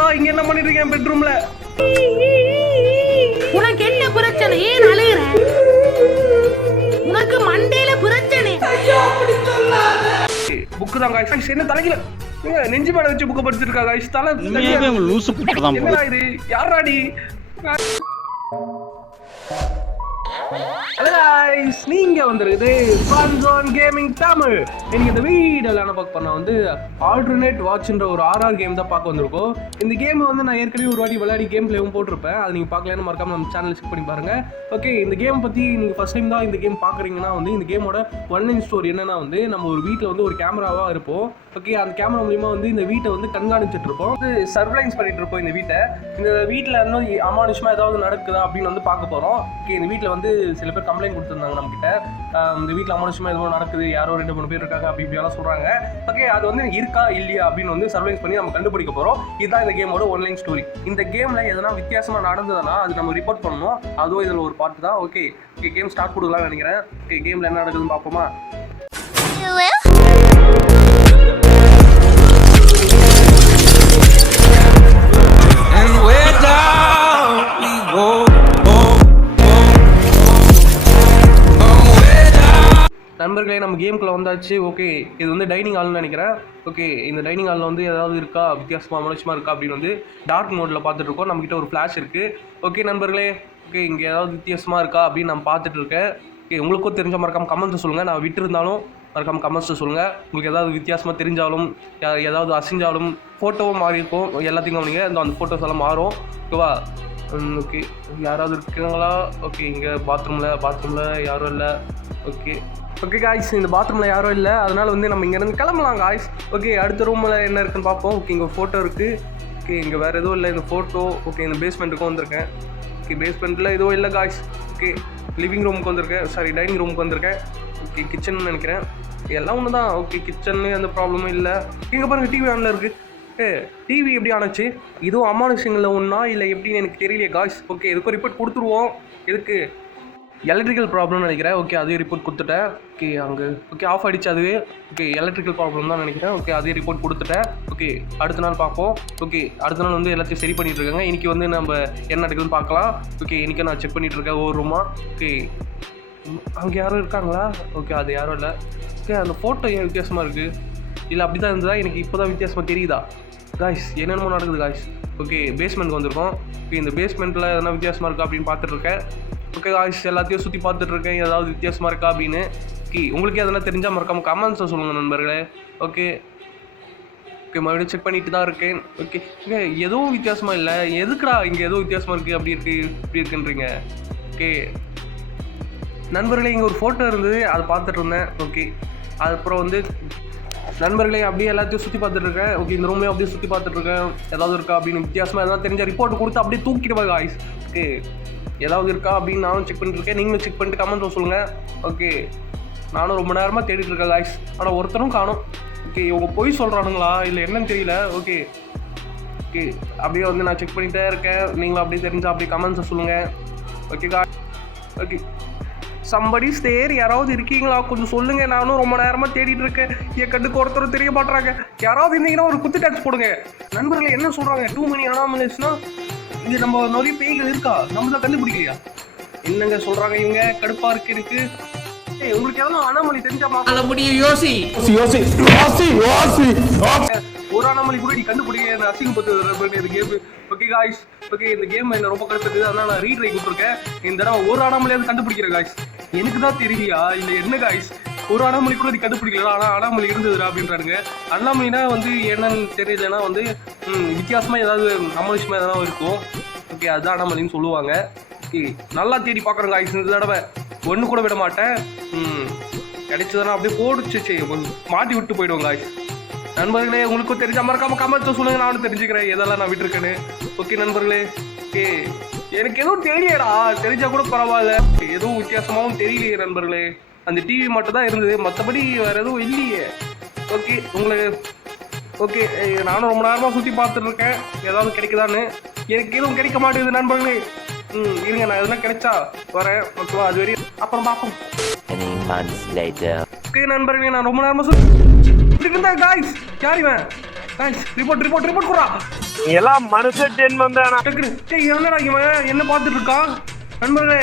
அக்கா இங்க என்ன பண்ணிட்டு இருக்கீங்க பெட்ரூம்ல உனக்கு என்ன பிரச்சனை? ஏன் அழுகுற? உனக்கு மண்டையில பிரச்சனை. புக்கு தான் காய்ஸ் என்ன தலைக்கல ஏங்க, நெஞ்சு மேல வச்சு புக்க படிச்சிட்டு இருக்கா காய்ஸ் தலை லூசு தான் இது? யாராடி நீங்க வந்திருக்குது ஃபன் ஜோன் கேமிங் தமிழ் இன்னைக்கு இந்த வீடியோல என்ன பார்க்க பண்ண வந்து ஆல்டர்னேட் வாட்ச்ன்ற ஒரு ஆர்ஆர் கேம் தான் பார்க்க வந்திருக்கோம். இந்த கேம் வந்து நான் ஏற்கனவே ஒரு வாட்டி விளையாடி கேம் பிளேவும் போட்டிருப்பேன். அது நீங்கள் பார்க்கலன்னு மறக்காம நம்ம சேனல் செக் பண்ணி பாருங்க. ஓகே இந்த கேம் பற்றி நீங்கள் ஃபர்ஸ்ட் டைம் தான் இந்த கேம் பார்க்குறீங்கன்னா வந்து இந்த கேமோட ஒன் லைன் ஸ்டோரி என்னன்னா வந்து நம்ம ஒரு வீட்டில் வந்து ஒரு கேமராவாக இருப்போம். ஓகே அந்த கேமரா மூலியமா வந்து இந்த வீட்டை வந்து கண்காணிச்சுட்டு இருப்போம் வந்து சர்வைலன்ஸ் பண்ணிட்டு இருப்போம் இந்த வீட்டை. இந்த வீட்டில் இன்னும் அமானுஷமா ஏதாவது நடக்குதா அப்படின்னு வந்து பார்க்க போறோம். ஓகே இந்த வீட்டில் வந்து சில பேர் கம்ப்ளைண்ட் கொடுத்துருந்தாங்க நம்ம கிட்ட இந்த வீட்டில் அமானுஷமா எதுவும் நடக்குது யாரோ ரெண்டு மூணு பேர் இருக்காங்க அப்படி இப்படியெல்லாம் சொல்றாங்க. ஓகே அது வந்து இருக்கா இல்லையா அப்படின்னு வந்து சர்வைலன்ஸ் பண்ணி நம்ம கண்டுபிடிக்க போறோம். இதுதான் இந்த கேமோட ஒன்லைன் ஸ்டோரி இந்த கேம்ல எதனா வித்தியாசமா நடந்ததுன்னா அது நம்ம ரிப்போர்ட் பண்ணணும். அதுவும் இதில் ஒரு பார்ட் தான். ஓகே ஓகே கேம் ஸ்டார்ட் கொடுக்கலாம்னு நினைக்கிறேன். ஓகே கேம்ல என்ன நடக்குதுன்னு பார்ப்போமா? நண்பர்களே நம்ம கேமுக்குள்ள வந்தாச்சு. ஓகே இது வந்து டைனிங் ஹால்னு நினைக்கிறேன். ஓகே இந்த டைனிங் ஹாலில் வந்து ஏதாவது இருக்கா? வித்தியாசமாக மனுஷமாக இருக்கா? அப்படின்னு வந்து டார்க் மோடில் பார்த்துட்டு இருக்கோம். நம்மக்கிட்ட ஒரு ஃப்ளாஷ் இருக்குது ஓகே நண்பர்களே ஓகே இங்கே ஏதாவது வித்தியாசமாக இருக்கா? அப்படின்னு நான் பார்த்துட்டு இருக்கேன். ஓகே உங்களுக்கும் தெரிஞ்ச மறக்காம கமெண்ட்ஸ் சொல்லுங்கள் நான் விட்டுருந்தாலும் மறக்காம கமெண்ட்ஸ் சொல்லுங்கள் உங்களுக்கு ஏதாவது வித்தியாசமாக தெரிஞ்சாலும் ஏதாவது அசைஞ்சாலும் ஃபோட்டோவும் மாறி இருக்கும் எல்லாத்தையும் கவனிங்க. இந்த அந்த ஃபோட்டோஸ் எல்லாம் மாறும். ஓகேவா ஓகே யாராவது இருக்கிறாங்களா ஓகே இங்கே பாத்ரூமில் பாத்ரூமில் யாரும் இல்லை. ஓகே ஓகே காய்ஸ் இந்த பாத்ரூமில் யாரும் இல்லை. அதனால் வந்து நம்ம இங்கேருந்து கிளம்பலாம் காய்ஸ் ஓகே அடுத்த ரூமில் என்ன இருக்குன்னு பார்ப்போம். ஓகே இங்கே ஃபோட்டோ இருக்குது ஓகே இங்கே வேறு எதுவும் இல்லை. இந்த ஃபோட்டோ ஓகே இந்த பேஸ்மெண்ட்டுக்கும் வந்திருக்கேன். ஓகே பேஸ்மெண்ட்டில் எதுவும் இல்லை காய்ஸ் ஓகே லிவிங் ரூமுக்கு வந்திருக்கேன். சாரி டைனிங் ரூமுக்கு வந்திருக்கேன். ஓகே கிச்சன் நினைக்கிறேன். எல்லாம் ஒன்று தான் ஓகே கிச்சன்லேயும் எந்த ப்ராப்ளமும் இல்லை. இங்கே பாருங்கள் டிவி ஆனில் இருக்குது ஏ டிவி எப்படி ஆனச்சு இதுவும் அமானுஷங்களில் ஒன்றா இல்லை எப்படின்னு எனக்கு தெரியலையே காய்ஸ் ஓகே இதுக்கும் ரிப்போர்ட் கொடுத்துருவோம். எதுக்கு? எலக்ட்ரிக்கல் ப்ராப்ளம்னு நினைக்கிறேன். ஓகே அதே ரிப்போர்ட் கொடுத்துட்டேன். ஓகே அங்கே ஓகே ஆஃப் ஆகிடுச்சு அதுவே. ஓகே எலக்ட்ரிக்கல் ப்ராப்ளம் தான் நினைக்கிறேன். ஓகே அதே ரிப்போர்ட் கொடுத்துட்டேன். ஓகே அடுத்த நாள் பார்ப்போம். ஓகே அடுத்த நாள் வந்து எல்லாத்தையும் சரி பண்ணிட்டு இருக்காங்க. இன்றைக்கி வந்து நம்ம என்ன நடக்குதுன்னு பார்க்கலாம். ஓகே இன்றைக்கி நான் செக் பண்ணிகிட்டு இருக்கேன் ஒவ்வொரு ரூமா ஓகே அங்கே யாரும் இருக்காங்களா? ஓகே அது யாரும் இல்லை. ஓகே அந்த ஃபோட்டோ ஏன் வித்தியாசமாக இருக்குது இல்லை அப்படி தான் இருந்ததா? எனக்கு இப்போ தான் வித்தியாசமாக தெரியுதா? காய்ஸ் என்னென்னமோ நடக்குது காய்ஸ் ஓகே பேஸ்மெண்ட்க்கு வந்திருக்கோம். ஓகே இந்த பேஸ்மெண்ட்டில் எதனா வித்தியாசமாக இருக்கா அப்படின்னு பார்த்துட்ருக்கேன். ஓகே காய்ஸ் எல்லாத்தையும் சுற்றி பார்த்துட்ருக்கேன். ஏதாவது வித்தியாசமாக இருக்கா அப்படின்னு. ஓகே உங்களுக்கு எதனா தெரிஞ்சால் மறக்காமல் கமெண்ட்ஸை சொல்லுங்கள் நண்பர்களே. ஓகே ஓகே மறுபடியும் செக் பண்ணிட்டு தான் இருக்கேன். ஓகே இங்கே எதுவும் வித்தியாசமாக இல்லை. எதுக்குடா இங்கே எதுவும் வித்தியாசமாக இருக்குது அப்படி இருக்குது இப்படி இருக்குன்றீங்க. ஓகே நண்பர்களே இங்கே ஒரு ஃபோட்டோ இருந்தது. அதை பார்த்துட்டு இருந்தேன். ஓகே அதுக்கப்புறம் வந்து நண்பர்களே அப்படியே எல்லாத்தையும் சுற்றி பார்த்துட்டு இருக்கேன் ஓகே இந்த ரூமே அப்படியே சுற்றி பார்த்துட்டு இருக்கேன் ஏதாவது இருக்கா அப்படின்னு வித்தியாசமாக எதாவது தெரிஞ்ச ரிப்போர்ட் கொடுத்து அப்படியே தூக்கிடுவாங்க ஆய்ஸ் ஓகே ஏதாவது இருக்கா அப்படின்னு நானும் செக் பண்ணிட்டுருக்கேன் நீங்களும் செக் பண்ணிட்டு கமெண்ட் சொல்லுங்கள் ஓகே நானும் ரொம்ப நேரமாக தேடிட்டு இருக்கேன் காய்ஸ் ஆனால் ஒருத்தரும் காணும். ஓகே இவங்க பொய் சொல்கிறானுங்களா இல்லை என்னன்னு தெரியல. ஓகே ஓகே அப்படியே வந்து நான் செக் பண்ணிகிட்டே இருக்கேன். நீங்களும் அப்படியே தெரிஞ்சால் அப்படியே கமெண்ட்ஸை சொல்லுங்கள் ஓகே கா ஓகே சம்படி ஸ்டேர் யாராவது இருக்கீங்களா? கொஞ்சம் சொல்லுங்க நானும் ரொம்ப நேரமா தேடிட்டு இருக்கேன். என் கண்ணுக்கு ஒருத்தரும் தெரிய மாட்டாங்க யாராவது இருந்தீங்கன்னா ஒரு குத்து டேக்ஸ் போடுங்க. நண்பர்களே என்ன சொல்றாங்க? டூ மணி அனாமலேஸ்னா இது நம்ம நிறைய பேய்கள் இருக்கா? நம்ம தான் கண்டுபிடிக்கலையா? என்னங்க சொல்றாங்க இவங்க? கடுப்பா இருக்கு ஏய், உங்களுக்கு எவ்வளவு அனாமலி தெரிஞ்சா நல்ல முடியும் யோசி. ஒரு அனாமலி கூட நீ கண்டுபிடிக்க. இந்த அசிங்கப்பட்டு இந்த கேம் ஓகே காய்ஸ் ஓகே இந்த கேம் என்ன ரொம்ப கடுத்தது. அதனால நான் ரீட்ரை கொடுத்துருக்கேன். இந்த தடவை ஒரு அனாமலியாவது கண்டுபிடிக்கிறேன் காய்ஸ் எனக்கு தான் தெரியலையா இல்லை என்ன காய்ஸ் ஒரு அண்ணாமலை கூட நீ கண்டுபிடிக்கல ஆனால் அண்ணாமலை இருந்ததுடா அப்படின்றானுங்க. அனாமலினா வந்து என்னன்னு தெரியலன்னா வந்து வித்தியாசமாக வித்தியாசமா ஏதாவது அமானுஷமா எதனா இருக்கும். ஓகே அதுதான் அண்ணாமலைன்னு சொல்லுவாங்க. ஓகே நல்லா தேடி பார்க்குறேன் காய்ஸ் இந்த தடவை. ஒன்று கூட விட மாட்டேன். ம் கிடைச்சதுனா அப்படியே போடுச்சு மாட்டி விட்டு போயிடுவோம் காய்ஸ் நண்பர்களே உங்களுக்கும் தெரிஞ்ச மறக்காம கமெண்ட்ஸ் சொல்லுங்க நானும் தெரிஞ்சுக்கிறேன் எதெல்லாம் நான் விட்டுருக்கேன்னு. ஓகே நண்பர்களே ஓகே எனக்கு எதுவும் தெரியலடா. தெரிஞ்சா கூட பரவாயில்ல. எதுவும் வித்தியாசமாவும் தெரியலையே நண்பர்களே. அந்த டிவி மட்டும் தான் இருந்தது. மற்றபடி வேற எதுவும் இல்லையே. ஓகே உங்களுக்கு ஓகே நானும் ரொம்ப நேரமாக சுற்றி பார்த்துட்டு இருக்கேன் ஏதாவது கிடைக்குதான்னு. எனக்கு எதுவும் கிடைக்க மாட்டேங்குது நண்பர்களே. ம் இருங்க நான் எதுனா கிடைச்சா வரேன். ஓகேவா அது வரையும் அப்புறம் பார்ப்போம். ஓகே நண்பர்களே நான் ரொம்ப நேரமாக சொல்லி இருந்தேன் காய்ஸ் யார் இவன்? காய்ஸ் ரிப்போர்ட் ரிப்போர்ட் ரிப்போர்ட் குறா எல்லாம் மனுஷ ஜென்மம் தானா? டக்குனு. டேய் என்னடா இவன்? என்ன பார்த்துட்டு இருக்கான் நண்பர்களே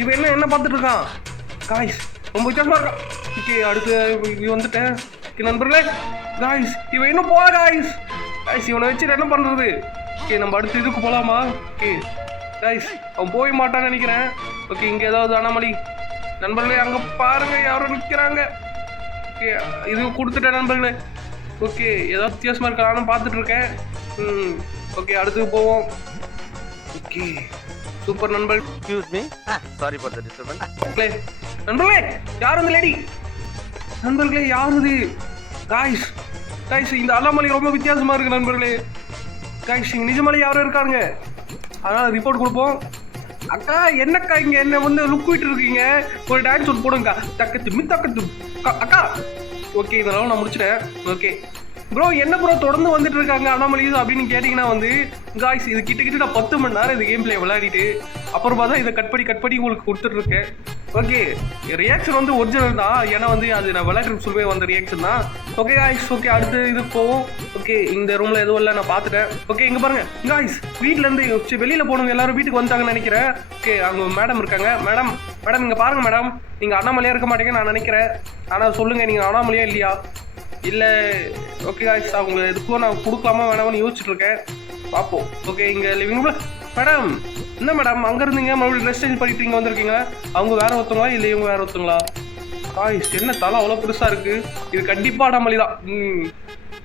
இவன் என்ன என்ன பார்த்துட்டு இருக்கான் காய்ஸ் ரொம்ப வித்தியாசமா இருக்கான் ஓகே அடுத்து இது வந்துட்டேன். நண்பர்களே காய்ஸ் இவன் இன்னும் போல காய்ஸ் காய்ஸ் இவனை வச்சு என்ன பண்றது? ஓகே நம்ம அடுத்து இதுக்கு போகலாமா ஓகே காய்ஸ் அவன் போய் மாட்டான்னு நினைக்கிறேன். ஓகே இங்கே ஏதாவது அனாமலி. நண்பர்களே அங்கே பாருங்க யாரும் நிற்கிறாங்க ஓகே இது கொடுத்துட்டேன் நண்பர்களே. ஓகே ஏதாவது வித்தியாசமா இருக்கலாம்னு பார்த்துட்டு இருக்கேன் ம் ஓகே அடுத்து போவோம். ஓகே சூப்பர் நண்பர் excuse me sorry for the disturbance நண்பர்களே நண்பர்களே யார் அந்த லேடி நண்பர்களே யார் இது? காய்ஸ் காய்ஸ் இந்த அல்லாமலை ரொம்ப வித்தியாசமா இருக்கு நண்பர்களே. காய்ஸ் இங்க நிஜமலை யாரும் இருக்காங்க. அதனால ரிப்போர்ட் கொடுப்போம். அக்கா என்னக்கா இங்க? என்ன வந்து லுக் விட்டு இருக்கீங்க? ஒரு டான்ஸ் ஒன்று போடுங்கக்கா. தக்கத்து மின் தக்கத்து. அக்கா- அக்கா. ஓகே இதெல்லாம் நான் முடிச்சிட்டேன். ஓகே ப்ரோ என்ன ப்ரோ தொடர்ந்து வந்துட்டு இருக்காங்க? அனாமலிஸ் அப்படின்னு கேட்டிங்கன்னா வந்து காய்ஸ் இது கிட்ட கிட்ட நான் பத்து மணி நேரம் இந்த கேம் பிளே விளையாடிட்டு அப்புறமா தான் இதை கட் பண்ணி கட் பண்ணி உங்களுக்கு கொடுத்துட்டு இருக்கேன் ஓகே ரியாக்ஷன் வந்து ஒரிஜினல் தான். ஏன்னா வந்து அது நான் விளையாட்டு சொல்வே வந்த ரியாக்ஷன் தான். ஓகே காய்ஸ் ஓகே அடுத்து இது போவோம். ஓகே இந்த ரூம்ல எதுவும் இல்லை நான் பார்த்துட்டேன். ஓகே இங்க பாருங்க. காய்ஸ் வீட்ல இருந்து வெளியில போனவங்க எல்லாரும் வீட்டுக்கு வந்தாங்கன்னு நினைக்கிறேன். ஓகே அங்க மேடம் இருக்காங்க. மேடம் மேடம் இங்க பாருங்க மேடம் நீங்க அண்ணாமலையா இருக்க மாட்டீங்கன்னு நான் நினைக்கிறேன். ஆனா சொல்லுங்க நீங்க அண்ணாமலையா இல்லையா? இல்ல ஓகே காய்ஸ் அவங்க எதுக்கும் நான் கொடுக்கலாமா வேணாம்னு யோசிச்சுட்டு இருக்கேன் பார்ப்போம் ஓகே இங்க லிவிங் ரூம்ல மேடம் என்ன மேடம் அங்க இருந்தீங்க மறுபடியும் ட்ரெஸ் சேஞ்ச் பண்ணிட்டு இங்க வந்திருக்கீங்க அவங்க வேற ஒருத்தங்களா இல்ல இவங்க வேற ஒருத்தங்களா காய்ஸ் என்ன தலை அவ்வளோ பெருசா இருக்கு? இது கண்டிப்பா அடமலி தான் ம்.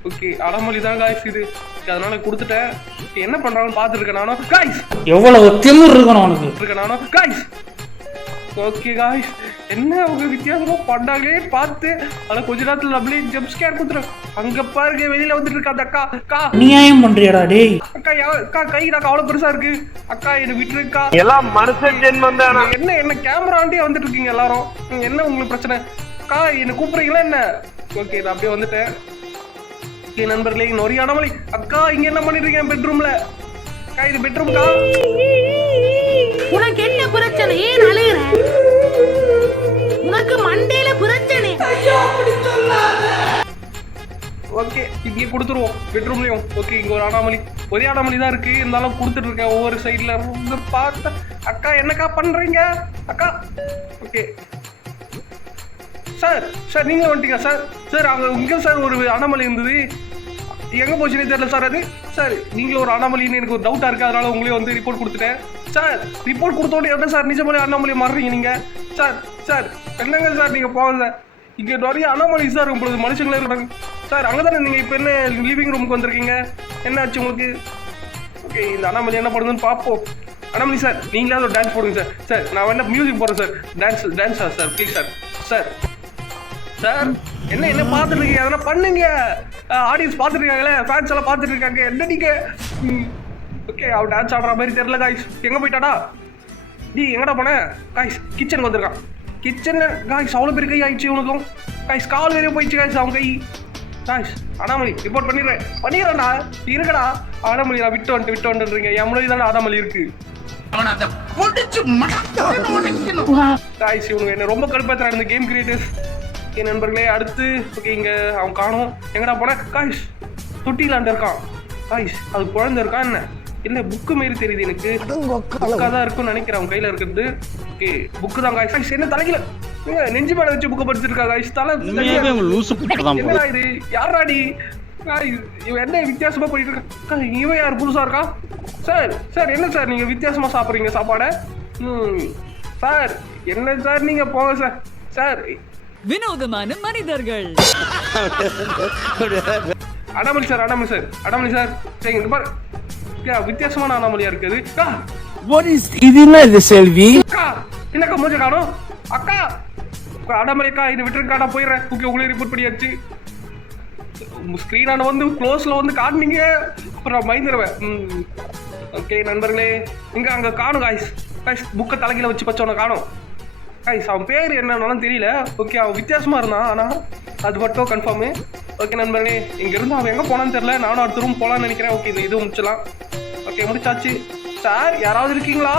ஓகே அடமலி தான் காய்ஸ் இது அதனால கொடுத்துட்டேன். என்ன பண்றாங்கன்னு பார்த்துட்டு இருக்கேன் நானும். காய்ஸ் எவ்வளவு திமிர் இருக்கணும் உனக்கு இருக்கேன் நானும். காய்ஸ் ஓகே காய்ஸ் என்ன அவங்க வித்தியாசமா? பண்ணாங்களே பார்த்து. ஆனா கொஞ்ச நேரத்துல நம்மளே ஜம்ப் ஸ்கேர் கொடுத்துரும். அங்க பாருங்க வெளியில வந்துட்டு இருக்கா அந்த அக்கா. அக்கா. அநியாயம் பண்றியாடா டேய். அக்கா யா- அக்கா கை நாக்கா அவ்வளவு பெருசா இருக்கு. அக்கா என்ன விட்டுருக்கா எல்லாம் மனுஷ ஜென்மம் தானா? என்ன என்ன கேமரா ஆண்டே வந்துட்டு இருக்கீங்க எல்லாரும்? என்ன உங்களுக்கு பிரச்சனை? அக்கா என்ன கூப்பிடுறீங்களா என்ன? ஓகே நான் அப்படியே வந்துட்டேன். ஓகே நண்பர்களே நொறி அனமலை அக்கா இங்க என்ன பண்ணிட்டு இருக்கீங்க பெட்ரூம்ல அக்கா இது பெட்ரூம்க்கா உனக்கு என்ன பிரச்சனை? ஏன் அழுகுற? ஓகே இங்கே கொடுத்துருவோம். பெட்ரூம்லயும். ஓகே இங்கே ஒரு அனாமலி ஒரே அனாமலி தான் இருக்குது இருந்தாலும் கொடுத்துட்டு இருக்கேன் ஒவ்வொரு சைடில் பார்த்து பார்த்தா அக்கா என்னக்கா பண்ணுறீங்க அக்கா. ஓகே சார் சார் நீங்கள் வந்துட்டீங்க சார் சார் அங்கே இங்கே சார் ஒரு அனாமலி இருந்தது. எங்கே போச்சுன்னே தெரியல சார் அது? சார் நீங்கள் ஒரு அனாமலின்னு எனக்கு ஒரு டவுட்டாக இருக்குது அதனால உங்களே வந்து ரிப்போர்ட் கொடுத்துட்டேன். சார் ரிப்போர்ட் கொடுத்தோடனே என்ன சார் நிஜமாலே அனாமலி மாறுறீங்க நீங்கள் சார் சார் என்னங்க சார் நீங்கள் போகல? இங்கே இங்க நிறைய அனாமலி சார் உங்களுக்கு மனுஷங்களே இருக்காங்க சார் அங்கே தானே நீங்கள் இப்போ என்ன லிவிங் ரூமுக்கு வந்திருக்கீங்க? என்ன ஆச்சு உங்களுக்கு? ஓகே இந்த அண்ணாமலை என்ன பண்ணுதுன்னு பார்ப்போம் அனாமலி சார் நீங்களாவது ஒரு டான்ஸ் போடுங்க சார். சார் நான் வேணா மியூசிக் போடுறேன் sir. Dance dance sir sir please sir. Sir sir என்ன என்ன பார்த்துட்டு இருக்கீங்க அதெல்லாம் பண்ணுங்க. ஆடியன்ஸ் பார்த்துட்டு இருக்காங்களே ஃபேன்ஸ் எல்லாம் பார்த்துட்டு இருக்காங்க என்ன நீங்க? ஓகே அவன் டான்ஸ் ஆடுற மாதிரி தெரியல காய்ஸ் எங்கே போயிட்டாடா? நீ எங்கடா போன? காய்ஸ் கிச்சனுக்கு வந்திருக்கான். கிச்சனில் காய்ஸ் அவ்வளோ பேர் கை ஆயிடுச்சு உனக்கும் காய்ஸ் கால் வரையும் போயிடுச்சு காய்ஸ் அவன் கை. காய்ஸ் அனாமலி ரிப்போர்ட் பண்ணிடுறேன். பண்ணிடுறேன்டா. இருக்கடா அனாமலி நான் விட்டு வந்துட்டு விட்டு வந்துட்டுறீங்க என் முன்னாடி தானே அனாமலி இருக்கு. காய்ஸ் இவங்க என்ன ரொம்ப கடுப்பாத்துறாங்க இந்த கேம் கிரியேட்டர்ஸ் என் நண்பர்களே அடுத்து ஓகே இங்க அவன் காணோம். எங்கடா போன? காய்ஸ் தொட்டிலாண்ட இருக்கான். காய்ஸ் அது குழந்தை இருக்கா என்ன? இல்ல புக்கு மாரி தெரியுது எனக்கு. புக்கா தான் இருக்கும்னு நினைக்கிறேன் அவன் கையில இருக்கிறது. ஓகே புக்கு தான் காய்ஸ் காய்ஸ் என்ன ஏங்க, நெஞ்சு மேல வச்சு புக்கை படிச்சிட்டு இருக்கா. காய்ஸ் தலை லூசு என்னடா இது? யாராடி இவன் என்ன வித்தியாசமா பண்ணிட்டு இருக்கான் காய், இவன் யார்? புதுசா இருக்கா? சார் சார் என்ன சார் நீங்க வித்தியாசமா சாப்பிடுறீங்க சாப்பாடை? ம் சார் என்ன சார் நீங்க போங்க சார். சார் வினோதமான மனிதர்கள். அடாமலி சார் அடாமலி சார் அடாமலி சார். சரி இங்க பாரு. வித்தியாசமான அனாமலியா இருக்குது அக்கா. இது என்ன இது செல்வி? அக்கா என்னக்கா மூஞ்ச காணும்? அக்கா அக்கா, இது விட்டுருக்கா நான் போயிடுறேன். ஓகே உங்களே ரிப்போர்ட் பண்ணியாச்சு. ஸ்க்ரீனான வந்து க்ளோஸில் வந்து காட்டினீங்க. அப்புறம் பயந்துருவேன். ம் ஓகே நண்பர்களே. இங்கே அங்கே காணும் காய்ஸ் காய்ஸ் புக்கை தலைகையில வச்சு பச்சவனை காணும். காய்ஸ் அவன் பேர் என்னன்னாலும் தெரியல. ஓகே அவன் வித்தியாசமாக இருந்தான் ஆனால் அது மட்டும் கன்ஃபார்மு ஓகே நண்பர்களே இங்கேருந்து அவன் எங்கே போனான்னு தெரில நானும் அடுத்த ரூம் போகலான்னு நினைக்கிறேன். ஓகே இது இது முடிச்சலாம் ஓகே முடிச்சாச்சு. சார் யாராவது இருக்கீங்களா?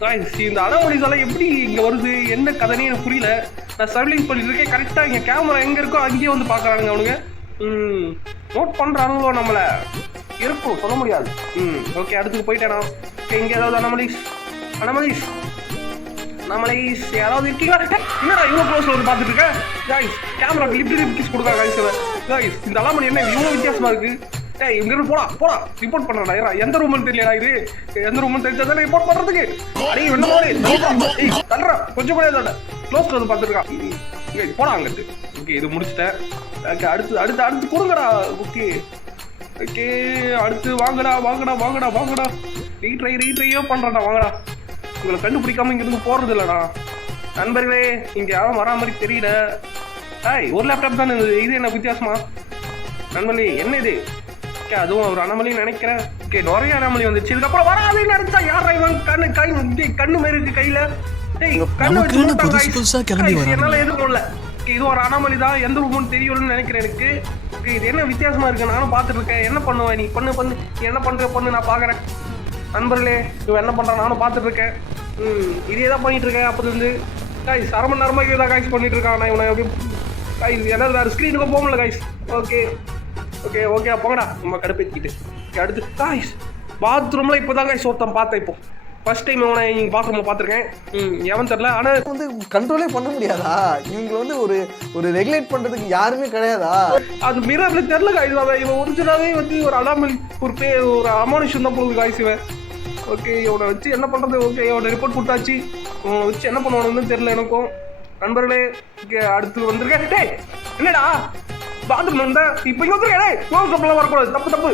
காய்ஸ் இந்த அனாமலிஸ் எப்படி இங்க வருது? என்ன கதைன்னு எனக்கு புரியல. நான் சர்வீஸ் பண்ணிட்டு இருக்கேன். கரெக்டா இங்க கேமரா எங்க இருக்கோ அங்கேயே வந்து பாக்குறானுங்க அவனுங்க. ம். நோட் பண்றானுங்களோ நம்மள? இருக்கும். சொல்ல முடியாது. ம். ஓகே அடுத்துக்கு போயிட்டேனா? ஓகே இங்கே ஏதாவது அனமலீஷ் அனமலீஷ் அனமலீஷ் யாராவது இருக்கீங்களா? என்னடா இவ்வளோ க்ளோஸில் வந்து பார்த்துட்டு இருக்கேன் guys camera lift lip kiss கொடுக்கா guys guys இந்த அலாமணி என்ன இவ்வளோ வித்தியாசமா இருக்கு? ஏய் இங்கிருந்து போடா போடா. ரிப்போர்ட் பண்றடா ஏறா. எந்த ரூம்னு தெரியலடா இது. எந்த ரூம்னு தெரிஞ்சா ரிப்போர்ட் பண்றதுக்கு. அடி என்ன மாதிரி தள்ளுறா கொஞ்சம் கூட இதோட க்ளோஸ் வந்து பார்த்துருக்கான். இங்க போடா அங்கிட்டு. ஓகே இது முடிச்சிட்டேன். ஓகே அடுத்து அடுத்து அடுத்து கொடுங்கடா. ஓகே. ஓகே அடுத்து வாங்கடா வாங்கடா வாங்கடா வாங்கடா. ரீட்ரை ரீட்ரையோ பண்ணுறடா வாங்கடா. உங்களை கண்டுபிடிக்காம இங்கிருந்து போறது இல்லைடா. நண்பர்களே இங்கே யாரும் வரா மாதிரி தெரியல. ஆய் ஒரு லேப்டாப் தானே இது? இது என்ன வித்தியாசமா? நண்பர்களே என்ன இது? ஓகே அதுவும் ஒரு அனமலி நினைக்கிறேன். ஓகே நிறைய அனமலி வந்துச்சு. இதுக்கப்புறம் வராதுன்னு நினைச்சா யாரா இவன் கண்ணு கை கண்ணு மாரி இருக்கு கையில. என்னால எதுவும் Okay, இது ஒரு அனாமலி தான். எந்த ரூம்னு தெரியும்னு நினைக்கிறேன் எனக்கு. இது என்ன வித்தியாசமா இருக்கு? நானும் பார்த்துட்டு இருக்கேன் என்ன பண்ணுவேன் நீ? பண்ணு பண்ணு. என்ன பண்ற? பண்ணு நான் பார்க்கறேன். நண்பர்களே இவன் என்ன பண்றான்? நானும் பார்த்துட்டு இருக்கேன் ம் இதே தான் பண்ணிட்டு இருக்கேன் அப்போது இருந்து காய்ஸ் அரை மணி நேரமா இதான் காய்ஸ் பண்ணிட்டு இருக்கான் நான் இவனை எப்படி காய்ஸ் வேறு ஸ்க்ரீனுக்கும் போக முடியல காய்ஸ் ஓகே ஓகே ஓகே போங்கடா. நம்ம கடுப்பேற்றிக்கிட்டு ஓகே அடுத்து காய்ஸ் பாத்ரூமில் இப்போ தான் காய்ஸ் ஒருத்தன் பார்த்தேன் இப்போ. ஃபர்ஸ்ட் டைம் இவனை இங்கே பாத்ரூமில் பார்த்துருக்கேன். ம் எவன் தெரில ஆனால் வந்து கண்ட்ரோலே பண்ண முடியாதா? இவங்க வந்து ஒரு ஒரு ரெகுலேட் பண்றதுக்கு யாருமே கிடையாதா? அது மிரர்ல தெரியல காய்ஸ் அவன் இவன் ஒரிஜினலாவே வந்து ஒரு அலாமல் ஒரு பே ஒரு அமானுஷம் தான் போகுது காய்ஸ் இவன். ஓகே இவனை வச்சு என்ன பண்றது? ஓகே இவனை ரிப்போர்ட் கொடுத்தாச்சு. இவனை வச்சு என்ன பண்ணுவானுன்னு தெரியல எனக்கும். நண்பர்களே ஓகே அடுத்து வந்திருக்கேன். டேய் என்னடா? பாத்ரூம் இருந்தா இப்போ வந்துருக்கேன் டேய் க்ளோஸ் அப்லாம் வரக்கூடாது. தப்பு தப்பு.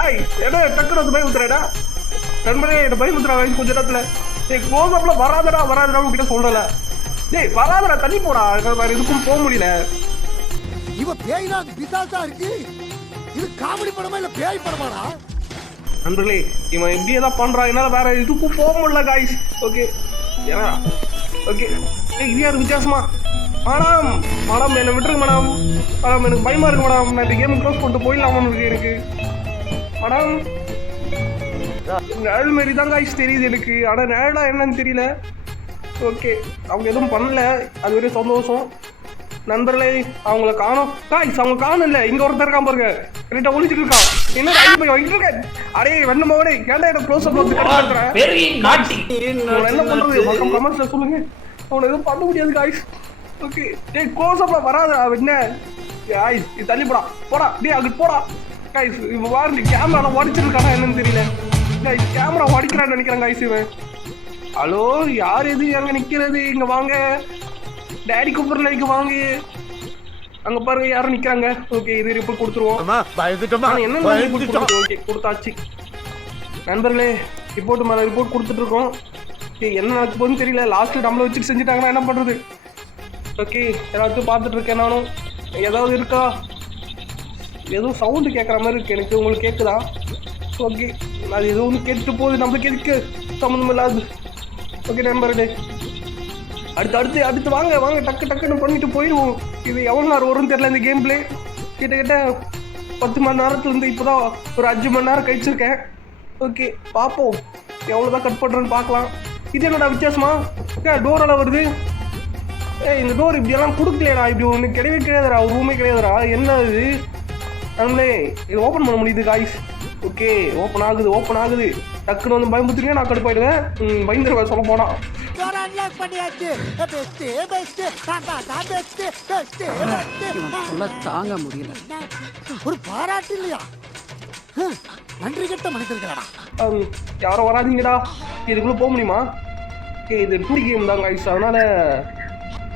ஆய் என்ன டக்குனு வந்து பயமுத்துறடா நண்பரே என்ன பயமுத்துறா கொஞ்ச நேரத்துல. டேய் க்ளோஸ் அப்ல வராதடா வராதடா உங்ககிட்ட சொல்லல டேய் வராதடா தள்ளி போடா. வேற எதுக்கும் போக முடியல. இவ பேய்னா பிசாசா இருக்கு. இது காமெடி படமா இல்ல பேய் படமாடா? நண்பர்களே இவன் இப்படியே தான் பண்றான். என்னால வேற இதுக்கும் போக முடியல காய்ஸ் ஓகே ஏன்னா ஓகே. இது யாரு வித்தியாசமா? மேடம் மேடம் என்னை விட்டுருங்க மேடம். மேடம் எனக்கு பயமா இருக்கு மேடம். நான் இந்த கேம் க்ளோஸ் போட்டு போயிடலாமான்னு இருக்கு எனக்கு. மேடம். நிழல் மாரி தான் காய்ச்சி தெரியுது எனக்கு. ஆனால் நேரடா என்னன்னு தெரியல. ஓகே. அவங்க எதுவும் பண்ணல. அது வரையும் சந்தோஷம். நண்பர்களே அவங்கள காணோம். காய்ஸ் அவங்க காணும் இல்லை இங்க ஒருத்தர் இருக்கான் பாருங்க. ரெண்டா ஒளிச்சிட்டு இருக்கான். என்ன வாங்கிட்டு இருக்கேன் அரே வெண்ண மகனே ஏன்டா எனக்கு க்ளோஸ் அப் வந்து என்ன பண்றது? பக்கம் கமெண்ட்ஸ்ல சொல்லுங்க. அவனை எதுவும் பண்ண முடியாது காய்ஸ் ஓகே டேய் க்ளோஸ் அப்ல வராத என்ன காய்ஸ் இது தள்ளி போடா. போடா. டேய் அங்கிட்டு போடா. காய்ஸ் இப்போ வாரண்டி கேமரா உடச்சிருக்கானா என்னன்னு தெரியல. காய்ஸ் கேமரா உடைக்கிறான்னு நினைக்கிறேன் காய்ஸ் இவன். ஹலோ யார் எது அங்க நிக்கிறது? இங்க வாங்க. டேடி கூப்பிடல இங்க வாங்க. அங்க பாருங்க யாரும் நிக்கிறாங்க. ஓகே இது ரிப்போர்ட் கொடுத்துருவோம். என்ன ஓகே கொடுத்தாச்சு. நண்பர்களே ரிப்போர்ட் மேல ரிப்போர்ட் கொடுத்துட்டு இருக்கோம் என்ன நடக்க போகுதுன்னு தெரியல. லாஸ்ட் நம்மள வச்சு செஞ்சுட்டாங்கன்னா என்ன பண்றது? ஓகே எல்லாத்தையும் பார்த்துட்டு இருக்கேன் நானும் ஏதாவது இருக்கா? ஏதோ சவுண்டு கேட்குற மாதிரி இருக்கு. எனக்கு உங்களுக்கு கேட்குதா ஓகே அது ஒன்று கேட்டுட்டு போகுது. நம்மளுக்கு எதுக்கு சம்மந்தம் இல்லாது? ஓகே நண்பர்களே. அடுத்து அடுத்து அடுத்து வாங்க வாங்க டக்கு டக்குன்னு பண்ணிட்டு போயிடுவோம் இது எவ்வளோ நேரம் வரும்னு தெரியல இந்த கேம் பிளே கிட்டக்கிட்ட பத்து மணி நேரத்துலேருந்து இப்போ தான் ஒரு அஞ்சு மணி நேரம் கழிச்சிருக்கேன். ஓகே பார்ப்போம். எவ்வளோ தான் கட் பண்ணுறேன்னு பார்க்கலாம். இது என்னடா வித்தியாசமா? ஏன் டோரெல்லாம் வருது. ஏ இந்த டோர் இப்படியெல்லாம் கொடுக்கலையடா. இப்படி ஒன்று கிடையவே கிடையாதுடா. ஒரு ரூமே கிடையாதுடா. என்ன இது? நம்மளே இது ஓப்பன் பண்ண முடியுது காய்ஸ் ஓகே ஓப்பன் ஆகுது ஓப்பன் ஆகுது. டக்குன்னு வந்து பயமுத்துறீங்க நான் கடுப்பாயிடுவேன். பயந்துருவேன் சொல்ல போனால் அன்லாக் பண்ணியாச்சு. பெஸ்ட் பெஸ்ட் தான் பெஸ்ட் பெஸ்ட் பெஸ்ட் தாங்க முடியல. ஒரு பாராட்டு இல்லையா? ஹம், நன்றி கெட்ட மனிதர்களாடா. யாரும் வராதீங்கடா. இதுக்குள்ளே போக முடியுமா? இது டூ கேம் தான் கைஸ் அதனால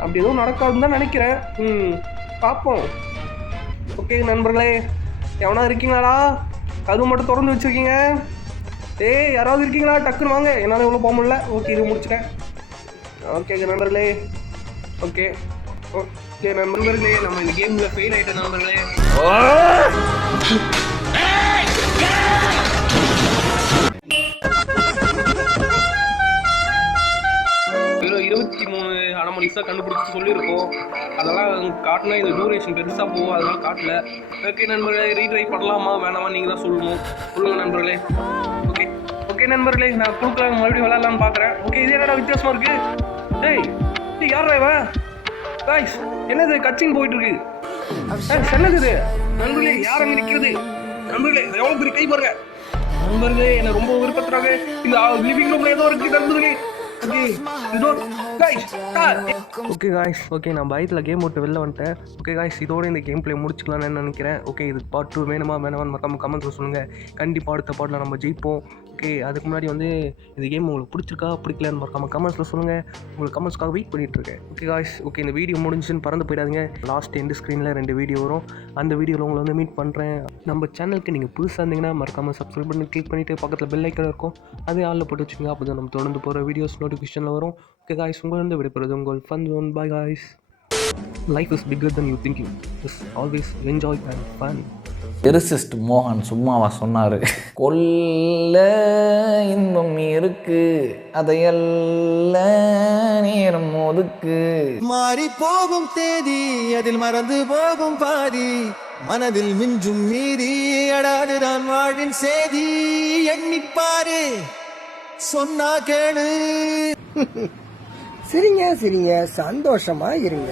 அப்படி எதுவும் நடக்காதுன்னு தான் நினைக்கிறேன். ம் பார்ப்போம். ஓகே நண்பர்களே. எவனா இருக்கீங்களாடா? கதவு மட்டும் திறந்து வச்சிருக்கீங்க. ஏய் யாராவது இருக்கீங்களா? டக்குன்னு வாங்க. என்னால் இவ்வளோ போக முடியல. ஓகே இது முடிச்சிட்டேன். ஓகே நண்பர்களே. ஓகே ஓகே நண்பர்களே நம்ம இந்த கேமில் ஃபெயில் ஆகிட்ட நண்பர்களே. இருபத்தி மூணு அனமலிஸ் கண்டுபிடிச்சி சொல்லியிருக்கோம். அதெல்லாம் காட்டினா இது டூரேஷன் பெருசாக போகும் அதெல்லாம் காட்டல. ஓகே நண்பர்களே ரீட்ரை பண்ணலாமா வேணாமா நீங்கள் தான் சொல்லணும். சொல்லுங்கள் நண்பர்களே. ஓகே ஓகே நண்பர்களே நான் கொடுக்கலாம் மறுபடியும் விளையாடலாம்னு பார்க்குறேன். ஓகே இது என்னடா வித்தியாசமாக இருக்குது டேய் டேய் யாரா இவன்? காய்ஸ் என்னது கட்சின்னு போயிட்டு இருக்கு என்னது இது? நண்பர்களே யார் அங்கே நிற்கிறது நண்பர்களே எவ்வளோ பெரிய கை பாருங்க. நண்பர்களே என்னை ரொம்ப விருப்பத்துறாங்க இந்த லிவிங் ரூம்ல ஏதோ இருக்கு நண்பர்களே. ஓகே ஓகே காய்ஸ் ஓகே நான் பயத்தில் கேம் விட்டு வெளில வந்துட்டேன். ஓகே காய்ஸ் இதோட இந்த கேம் பிளே முடிச்சுக்கலாம்னு நினைக்கிறேன்? ஓகே இது பார்ட் டூ வேணுமா வேணாமான்னு மறக்காம கமெண்ட்ஸில் சொல்லுங்கள் கண்டிப்பாக அடுத்த பாட்டில் நம்ம ஜெயிப்போம். ஓகே அதுக்கு முன்னாடி வந்து இந்த கேம் உங்களுக்கு பிடிச்சிருக்கா பிடிக்கலன்னு மறக்காம கமெண்ட்ஸில் சொல்லுங்கள் உங்களுக்கு கமெண்ட்ஸ்க்காக வெயிட் பண்ணிட்டு இருக்கேன். ஓகே காய்ஸ் ஓகே இந்த வீடியோ முடிஞ்சுன்னு பறந்து போயிடாதீங்க. லாஸ்ட் எண்டு ஸ்க்ரீனில் ரெண்டு வீடியோ வரும். அந்த வீடியோவில் உங்களை வந்து மீட் பண்ணுறேன் நம்ம சேனலுக்கு நீங்கள் புதுசாக இருந்தீங்கன்னா மறக்காமல் சப்ஸ்கிரைப் பண்ணி கிளிக் பண்ணிவிட்டு பக்கத்தில் பெல் ஐக்கன் இருக்கும். அதே ஆளில் போட்டு வச்சுங்க அப்போ தான் நம்ம தொடர்ந்து போகிற வீடியோஸ் நோட்டிஃபிகேஷனில் வரும். ஓகே காய்ஸ் உங்கள் வந்து விடைபெறுது உங்கள் fun zone bye guys life is bigger than you thinking is always enjoy and fun lyricist மோகன் சும்மாவா சொன்னாரு. கொல்ல இன்பம் இருக்கு அதையல்ல நேரம் ஒதுக்கு. மாறி போகும் தேதி அதில் மறந்து போகும் பாதி. மனதில் மிஞ்சும் மீதி அடாதுதான் வாழின் சேதி. எண்ணிப்பாரு. சொன்னா கேளு. சிரிங்க சிரிங்க சந்தோஷமா இருங்க.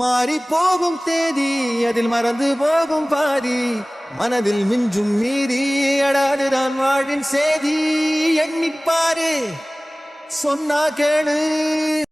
மாறி போகும் தேதி அதில் மறந்து போகும் பாதி. மனதில் மிஞ்சும் மீறி அடாதுதான் வாழின் செய்தி. எண்ணிப்பாரு சொன்னா கேளு.